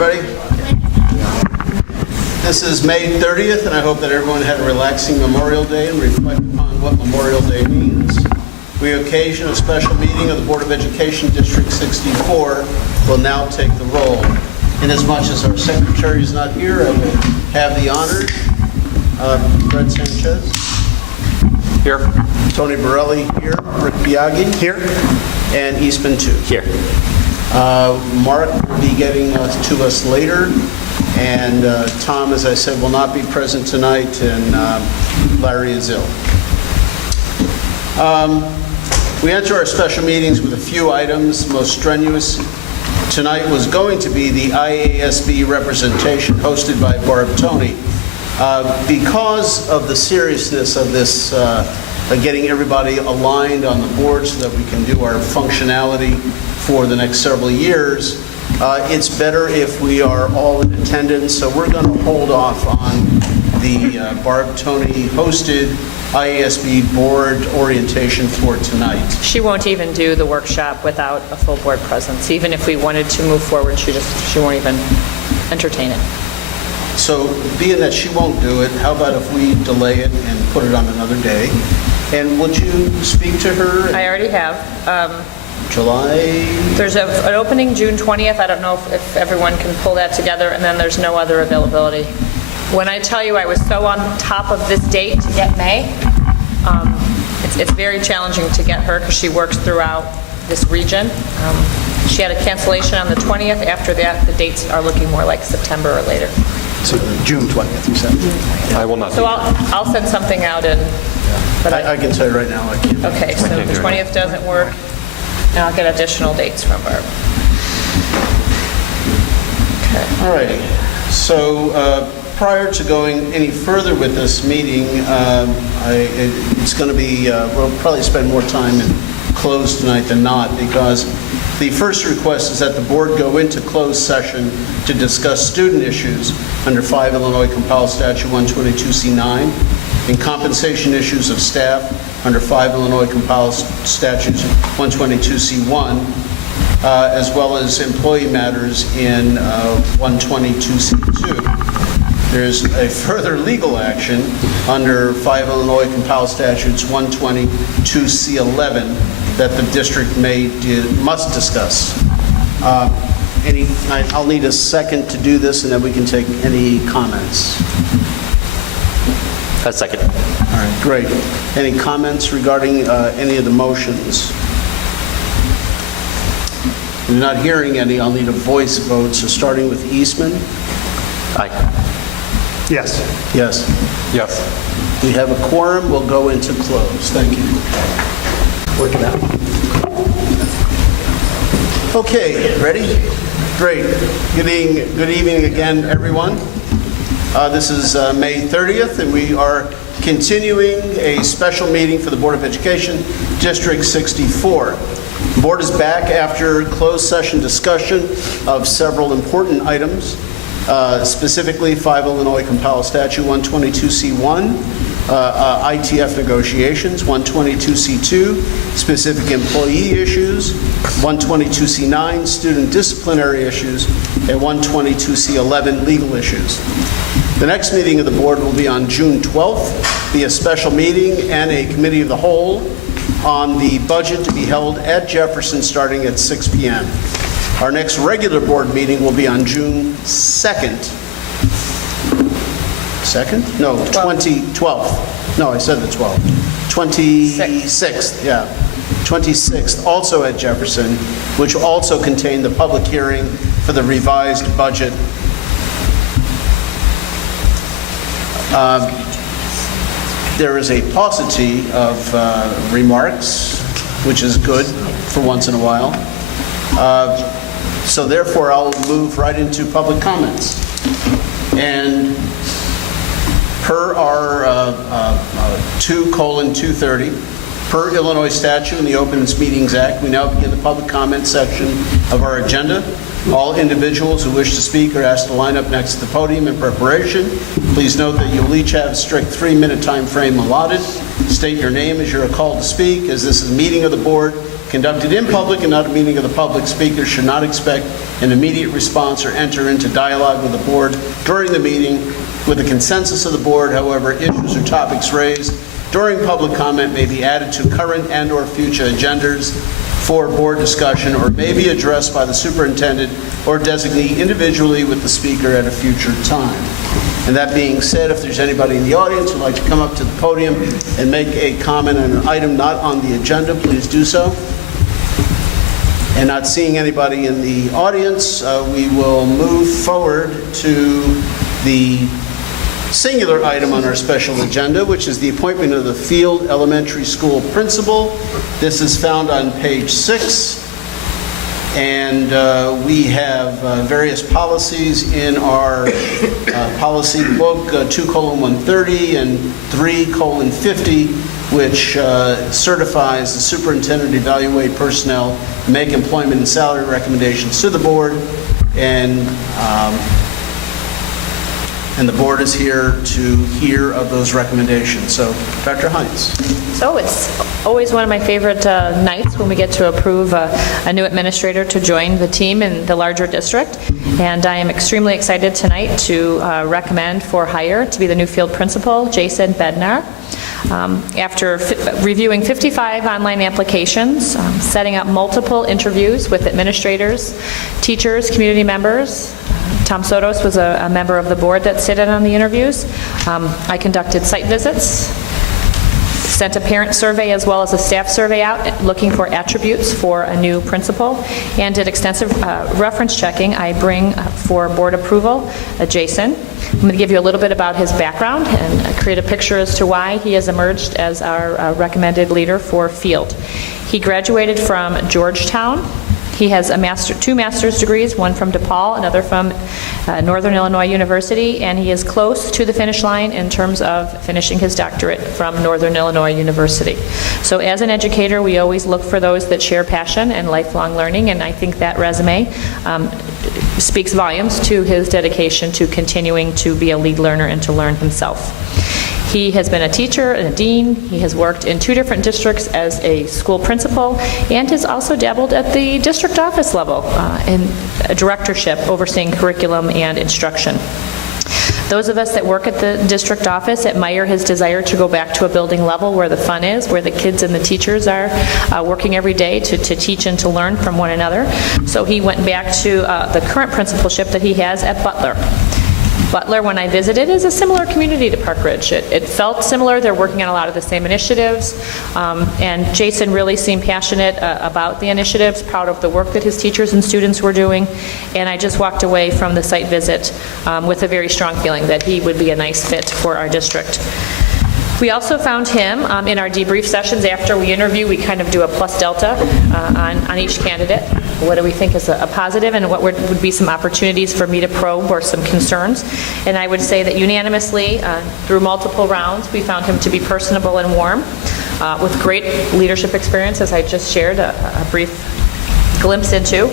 Everybody, this is May 30th, and I hope that everyone had a relaxing Memorial Day and reflect upon what Memorial Day means. We occasion a special meeting of the Board of Education District 64 will now take the roll. Inasmuch as our secretary is not here, I will have the honors. Brett Sanchez. Here. Tony Borelli here. Rick Biaggi. Here. And Eastman too. Here. Mark will be getting to us later, and Tom, as I said, will not be present tonight, and Larry is ill. We enter our special meetings with a few items. Most strenuous tonight was going to be the IASB representation hosted by Barb Tony. Because of the seriousness of this, getting everybody aligned on the board so that we can do our functionality for the next several years, it's better if we are all in attendance. So we're going to hold off on the Barb Tony hosted IASB board orientation for tonight. She won't even do the workshop without a full board presence. Even if we wanted to move forward, she won't even entertain it. So being that she won't do it, how about if we delay it and put it on another day? And would you speak to her? I already have. July? There's an opening June 20th. I don't know if everyone can pull that together, and then there's no other availability. When I tell you I was so on top of this date to get May, it's very challenging to get her because she works throughout this region. She had a cancellation on the 20th. After that, the dates are looking more like September or later. So June 20th, you said? I will not. So I'll send something out and. But I can tell you right now, I can't. Okay, so the 20th doesn't work, and I'll get additional dates from Barb. Okay. All righty. So prior to going any further with this meeting, it's going to be, we'll probably spend more time in closed tonight than not, because the first request is that the board go into closed session to discuss student issues under 5 Illinois Compiled Statute 122C9 and compensation issues of staff under 5 Illinois Compiled Statutes 122C1, as well as employee matters in 122C2. There's a further legal action under 5 Illinois Compiled Statutes 122C11 that the district must discuss. I'll need a second to do this, and then we can take any comments. A second. All right, great. Any comments regarding any of the motions? If you're not hearing any, I'll need a voice vote. So starting with Eastman. Aye. Yes. Yes. Yes. We have a quorum. We'll go into close. Thank you. Work it out. Okay, ready? Great. Good evening again, everyone. This is May 30th, and we are continuing a special meeting for the Board of Education, District 64. The board is back after closed session discussion of several important items, specifically 5 Illinois Compiled Statute 122C1, ITF negotiations, 122C2, specific employee issues, 122C9, student disciplinary issues, and 122C11, legal issues. The next meeting of the board will be on June 12th, be a special meeting and a committee of the whole on the budget to be held at Jefferson starting at 6 p.m. Our next regular board meeting will be on June 2nd. 2nd? No, 12th. No, I said the 12th. 26th, yeah. 26th, also at Jefferson, which will also contain the public hearing for the revised budget. There is a paucity of remarks, which is good for once in a while. So therefore, I'll move right into public comments. And per our 2:230, per Illinois statute and the Open Meetings Act, we now begin the public comment section of our agenda. All individuals who wish to speak are asked to line up next to the podium in preparation. Please note that you'll each have a strict 3-minute time frame allotted. State your name as you're called to speak. As this is a meeting of the board, conducted in public and not a meeting of the public. Speakers should not expect an immediate response or enter into dialogue with the board during the meeting. With the consensus of the board, however, issues or topics raised during public comment may be added to current and/or future agendas for board discussion, or may be addressed by the superintendent or designee individually with the speaker at a future time. And that being said, if there's anybody in the audience who'd like to come up to the podium and make a comment on an item not on the agenda, please do so. And not seeing anybody in the audience, we will move forward to the singular item on our special agenda, which is the appointment of the Field Elementary School principal. This is found on page 6. And we have various policies in our policy book, 2:130 and 3:50, which certifies the superintendent to evaluate personnel, make employment and salary recommendations to the board, and the board is here to hear of those recommendations. So, Dr. Hines. So it's always one of my favorite nights when we get to approve a new administrator to join the team in the larger district. And I am extremely excited tonight to recommend for hire to be the new field principal, Jason Bednar. After reviewing 55 online applications, setting up multiple interviews with administrators, teachers, community members. Tom Sotos was a member of the board that sat in on the interviews. I conducted site visits, sent a parent survey as well as a staff survey out looking for attributes for a new principal, and did extensive reference checking. I bring for board approval Jason. I'm going to give you a little bit about his background and create a picture as to why he has emerged as our recommended leader for field. He graduated from Georgetown. He has two master's degrees, one from DePaul, another from Northern Illinois University, and he is close to the finish line in terms of finishing his doctorate from Northern Illinois University. So as an educator, we always look for those that share passion and lifelong learning, and I think that resume speaks volumes to his dedication to continuing to be a lead learner and to learn himself. He has been a teacher and a dean. He has worked in 2 different districts as a school principal, and has also dabbled at the district office level in a directorship overseeing curriculum and instruction. Those of us that work at the district office admire his desire to go back to a building level where the fun is, where the kids and the teachers are working every day to teach and to learn from one another. So he went back to the current principalship that he has at Butler. Butler, when I visited, is a similar community to Park Ridge. It felt similar. They're working on a lot of the same initiatives. And Jason really seemed passionate about the initiatives, proud of the work that his teachers and students were doing. And I just walked away from the site visit with a very strong feeling that he would be a nice fit for our district. We also found him in our debrief sessions. After we interview, we kind of do a plus delta on each candidate. What do we think is a positive, and what would be some opportunities for me to probe or some concerns? And I would say that unanimously, through multiple rounds, we found him to be personable and warm, with great leadership experience, as I just shared a brief glimpse into.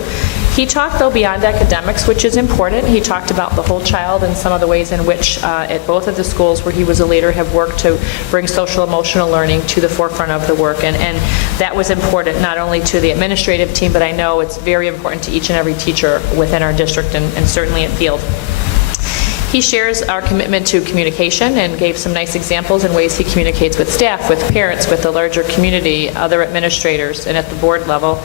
He talked, though, beyond academics, which is important. He talked about the whole child and some of the ways in which at both of the schools where he was a leader have worked to bring social emotional learning to the forefront of the work. And that was important not only to the administrative team, but I know it's very important to each and every teacher within our district and certainly at Field. He shares our commitment to communication and gave some nice examples in ways he communicates with staff, with parents, with the larger community, other administrators, and at the board level.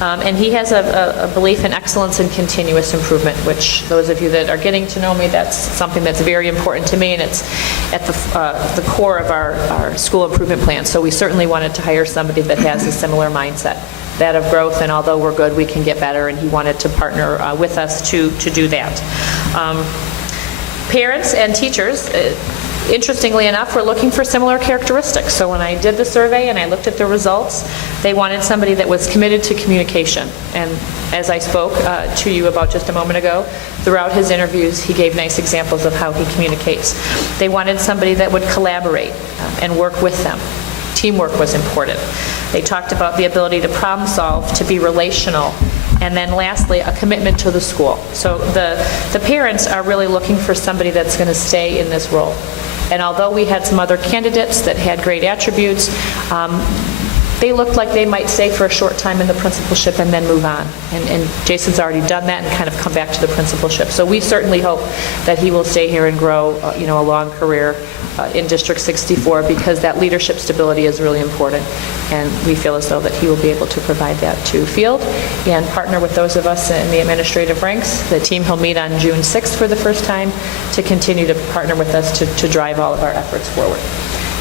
And he has a belief in excellence and continuous improvement, which those of you that are getting to know me, that's something that's very important to me, and it's at the core of our school improvement plan. So we certainly wanted to hire somebody that has a similar mindset, that of growth, and although we're good, we can get better, and he wanted to partner with us to do that. Parents and teachers, interestingly enough, were looking for similar characteristics. So when I did the survey and I looked at the results, they wanted somebody that was committed to communication. And as I spoke to you about just a moment ago, throughout his interviews, he gave nice examples of how he communicates. They wanted somebody that would collaborate and work with them. Teamwork was important. They talked about the ability to problem solve, to be relational, and then lastly, a commitment to the school. So the parents are really looking for somebody that's going to stay in this role. And although we had some other candidates that had great attributes, they looked like they might stay for a short time in the principalship and then move on. And Jason's already done that and kind of come back to the principalship. So we certainly hope that he will stay here and grow, a long career in District 64, because that leadership stability is really important. And we feel as though that he will be able to provide that to Field and partner with those of us in the administrative ranks. The team he'll meet on June 6th for the first time to continue to partner with us to drive all of our efforts forward.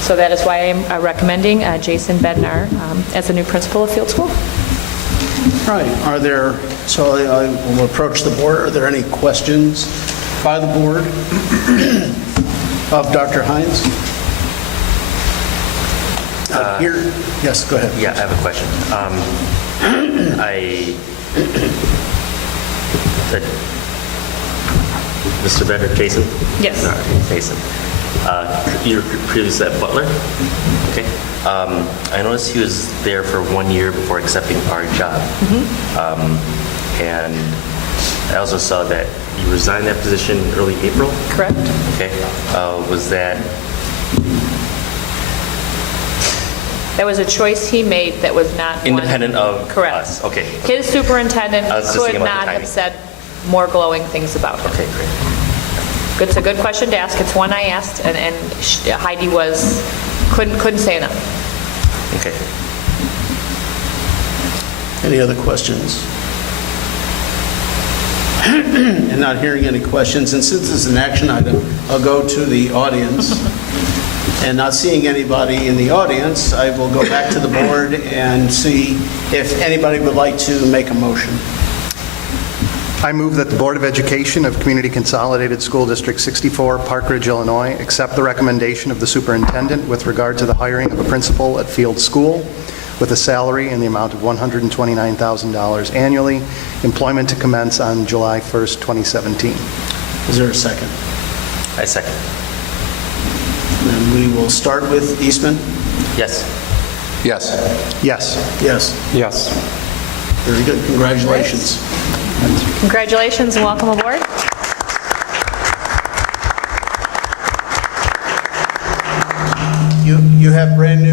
So that is why I'm recommending Jason Bednar as the new principal of Field School. Right, so I will approach the board. Are there any questions by the board of Dr. Hines? Here, yes, go ahead. Yeah, I have a question. Mr. Bednar, Jason? Yes. All right, Jason. You were previously at Butler? Okay. I noticed he was there for 1 year before accepting our job. And I also saw that you resigned that position in early April? Correct. Okay. Was that... That was a choice he made that was not one- Independent of Correct. us? Okay. His superintendent I was just could thinking about not the have timing. said more glowing things about him. Okay, great. It's a good question to ask. It's one I asked, and Heidi couldn't say enough. Okay. Any other questions? And not hearing any questions, and since it's an action item, I'll go to the audience. And not seeing anybody in the audience, I will go back to the board and see if anybody would like to make a motion. I move that the Board of Education of Community Consolidated School District 64, Park Ridge, Illinois, accept the recommendation of the superintendent with regard to the hiring of a principal at Field School with a salary in the amount of $129,000 annually, employment to commence on July 1st, 2017. Is there a second? I second. Then we will start with Eastman. Yes. Yes. Yes. Yes. Yes. Very good. Congratulations. Congratulations and welcome aboard. You have brand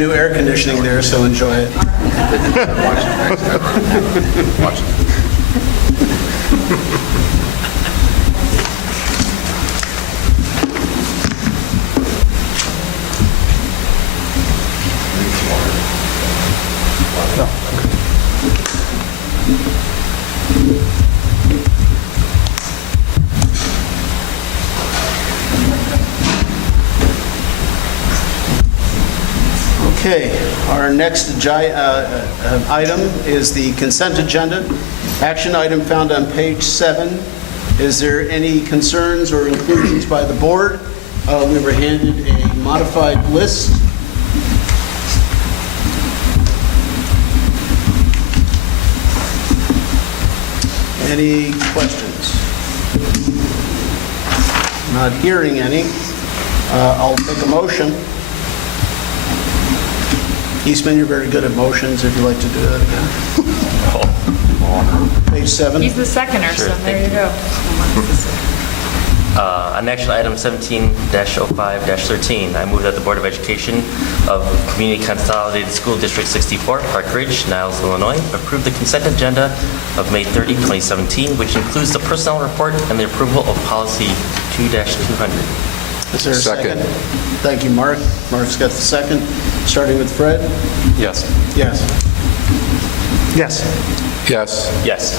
new air conditioning there, so enjoy it. Okay, our next item is the consent agenda. Action item found on page 7. Is there any concerns or inclusions by the board? We were handed a modified list. Any questions? Not hearing any. I'll take a motion. Eastman, you're very good at motions, if you'd like to do that again. Page 7. He's the seconder, so there you go. On action item 17-05-13, I move that the Board of Education of Community Consolidated School District 64, Park Ridge, Niles, Illinois, approve the consent agenda of May 30, 2017, which includes the personnel report and the approval of policy 2-200. Is there a second? Second. Thank you, Mark. Mark's got the second. Starting with Fred? Yes. Yes. Yes. Yes. Yes.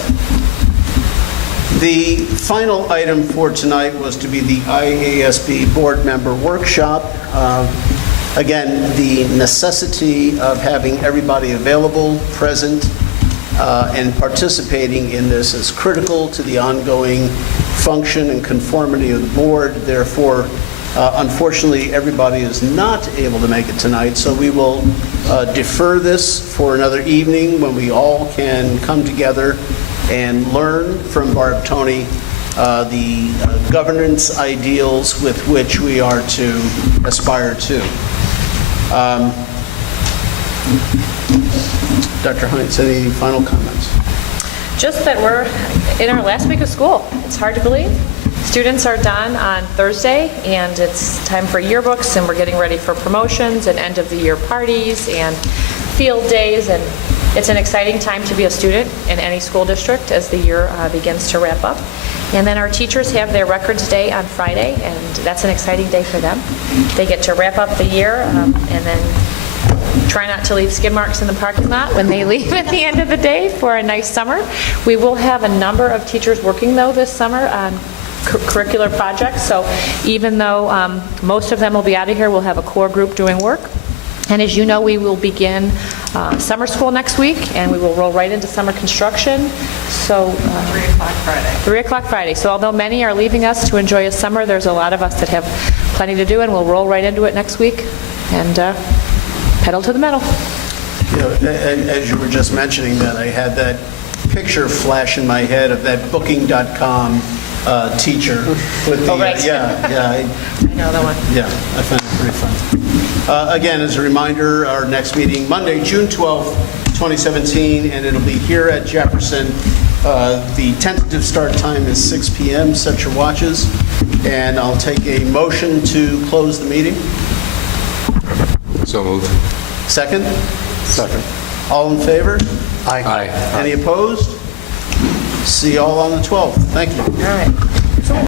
The final item for tonight was to be the IASB board member workshop. Again, the necessity of having everybody available, present, and participating in this is critical to the ongoing function and conformity of the board. Therefore, unfortunately, everybody is not able to make it tonight, so we will defer this for another evening when we all can come together and learn from Barb Tony the governance ideals with which we are to aspire to. Dr. Hines, any final comments? Just that we're, in our last week of school. It's hard to believe. Students are done on Thursday, and it's time for yearbooks, and we're getting ready for promotions and end-of-the-year parties and field days, and it's an exciting time to be a student in any school district as the year begins to wrap up. And then our teachers have their Records Day on Friday, and that's an exciting day for them. They get to wrap up the year and then try not to leave skid marks in the parking lot when they leave at the end of the day for a nice summer. We will have a number of teachers working, though, this summer on curricular projects, so even though most of them will be out of here, we'll have a core group doing work. And as you know, we will begin summer school next week, and we will roll right into summer construction. So 3 o'clock Friday. 3 o'clock Friday. So although many are leaving us to enjoy a summer, there's a lot of us that have plenty to do, and we'll roll right into it next week and pedal to the metal. You know, as you were just mentioning that, I had that picture flash in my head of that Booking.com teacher with the, Oh, right. yeah, I know that one. yeah, I found it pretty fun. Again, as a reminder, our next meeting, Monday, June 12th, 2017, and it'll be here at Jefferson. The tentative start time is 6 p.m. Set your watches, and I'll take a motion to close the meeting. So moved. Second? Second. All in favor? Aye. Any opposed? See you all on the 12th. Thank you. All right.